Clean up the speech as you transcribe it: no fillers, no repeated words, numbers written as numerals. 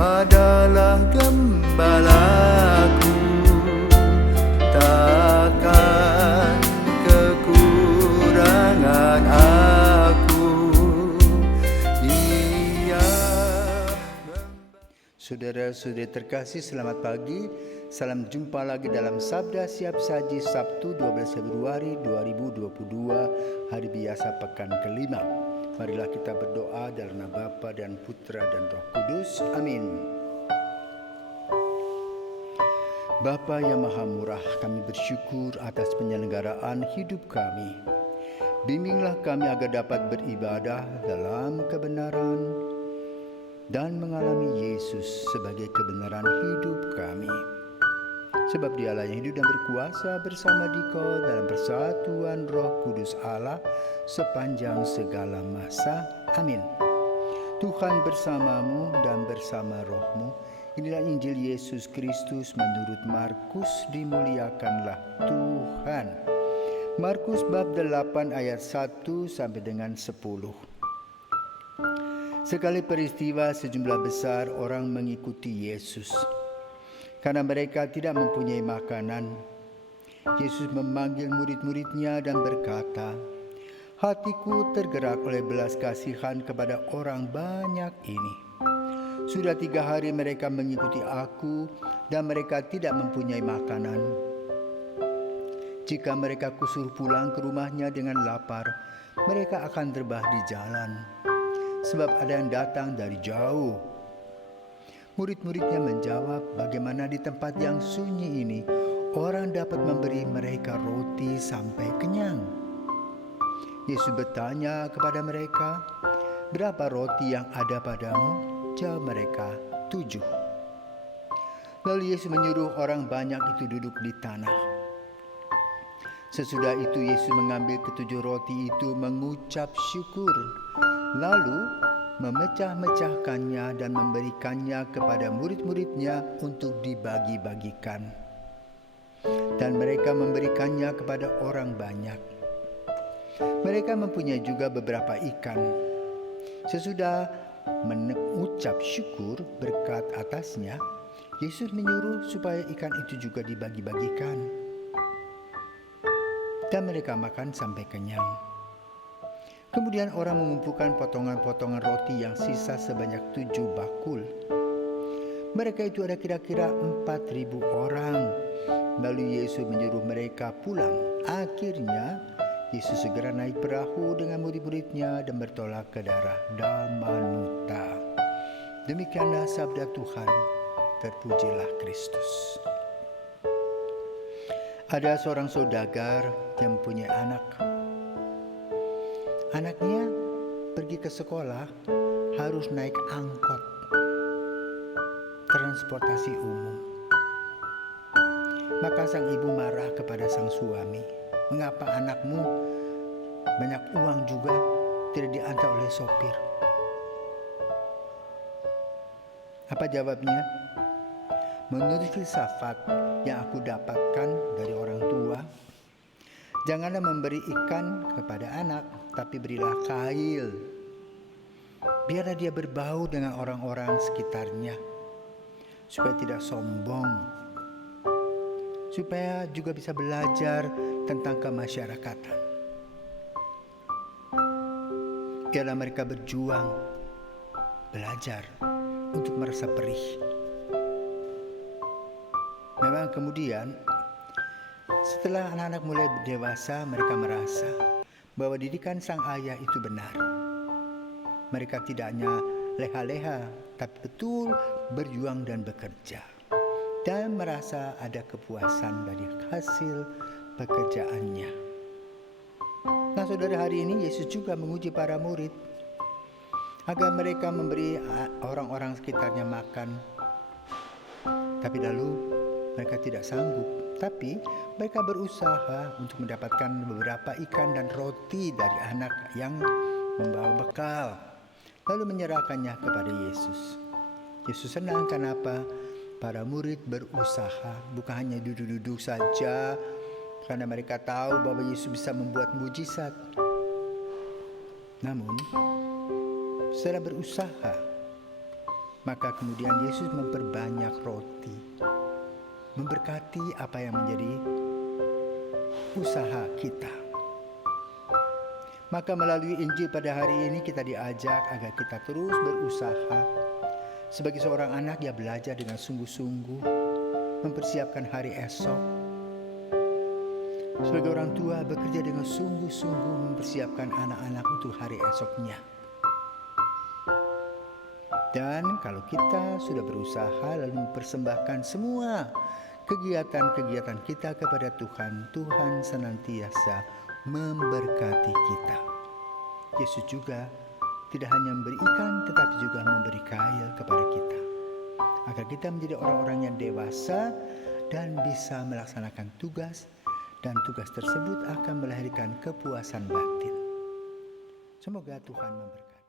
adalah gembalaku, takkan kekurangan aku. Ia Saudara-saudari terkasih, selamat pagi. Salam jumpa lagi dalam Sabda Siap Saji Sabtu 12 Februari 2022, hari biasa pekan kelima. Marilah kita berdoa dalam nama Bapa dan Putra dan Roh Kudus. Amin. Bapa yang Maha Murah, kami bersyukur atas penyelenggaraan hidup kami. Bimbinglah kami agar dapat beribadah dalam kebenaran dan mengalami Yesus sebagai kebenaran hidup kami. Sebab Dialah yang hidup dan berkuasa bersama Dikau dalam persatuan Roh Kudus Allah sepanjang segala masa. Amin. Tuhan bersamamu dan bersama rohmu. Inilah Injil Yesus Kristus menurut Markus. Dimuliakanlah Tuhan. Markus bab 8 ayat 1 sampai dengan 10. Sekali peristiwa sejumlah besar orang mengikuti Yesus. Karena mereka tidak mempunyai makanan, Yesus memanggil murid-muridnya dan berkata, "Hatiku tergerak oleh belas kasihan kepada orang banyak ini. Sudah 3 hari mereka mengikuti aku dan mereka tidak mempunyai makanan. Jika mereka kusuruh pulang ke rumahnya dengan lapar, mereka akan terbah di jalan, sebab ada yang datang dari jauh." Murid-muridnya menjawab, "Bagaimana di tempat yang sunyi ini orang dapat memberi mereka roti sampai kenyang?" Yesus bertanya kepada mereka, "Berapa roti yang ada padamu?" Jawab mereka, 7. Lalu Yesus menyuruh orang banyak itu duduk di tanah. Sesudah itu Yesus mengambil ke-7 roti itu, mengucap syukur, lalu memecah-mecahkannya dan memberikannya kepada murid-muridnya untuk dibagi-bagikan. Dan mereka memberikannya kepada orang banyak. Mereka mempunyai juga beberapa ikan. Sesudah mengucap syukur berkat atasnya, Yesus menyuruh supaya ikan itu juga dibagi-bagikan. Dan mereka makan sampai kenyang. Kemudian orang mengumpulkan potongan-potongan roti yang sisa sebanyak 7 bakul. Mereka itu ada kira-kira 4.000 orang. Lalu Yesus menyuruh mereka pulang. Akhirnya Yesus segera naik perahu dengan murid-muridnya dan bertolak ke daerah Dalmanuta. Demikianlah sabda Tuhan. Terpujilah Kristus. Ada seorang saudagar yang mempunyai anak. Anaknya pergi ke sekolah harus naik angkot, transportasi umum. Maka sang ibu marah kepada sang suami, "Mengapa anakmu banyak uang juga tidak diantar oleh sopir?" Apa jawabnya? "Menurut filsafat yang aku dapatkan dari orang tua, janganlah memberi ikan kepada anak, tapi berilah kail. Biarlah dia berbau dengan orang-orang sekitarnya, supaya tidak sombong, supaya juga bisa belajar tentang kemasyarakatan. Biarlah mereka berjuang, belajar untuk merasa perih." Memang kemudian setelah anak-anak mulai dewasa, mereka merasa bahwa didikan sang ayah itu benar. Mereka tidak hanya leha-leha, tapi betul berjuang dan bekerja. Dan merasa ada kepuasan dari hasil pekerjaannya. Nah saudara, hari ini Yesus juga menguji para murid agar mereka memberi orang-orang sekitarnya makan. Tapi lalu mereka tidak sanggup. Tapi mereka berusaha untuk mendapatkan beberapa ikan dan roti dari anak yang membawa bekal, lalu menyerahkannya kepada Yesus. Yesus senang kenapa? Para murid berusaha, bukan hanya duduk-duduk saja, karena mereka tahu bahwa Yesus bisa membuat mujizat. Namun, setelah berusaha, Maka kemudian Yesus memperbanyak roti, memberkati apa yang menjadi usaha kita. Maka melalui Injil pada hari ini kita diajak agar kita terus berusaha. Sebagai seorang anak, ya belajar dengan sungguh-sungguh mempersiapkan hari esok. Sebagai orang tua, bekerja dengan sungguh-sungguh mempersiapkan anak-anak untuk hari esoknya. Dan kalau kita sudah berusaha lalu mempersembahkan semua kegiatan-kegiatan kita kepada Tuhan, Tuhan senantiasa memberkati kita. Yesus juga tidak hanya memberi ikan, tetapi juga memberi kail kepada kita, agar kita menjadi orang-orang yang dewasa dan bisa melaksanakan tugas, dan tugas tersebut akan melahirkan kepuasan batin. Semoga Tuhan memberkati.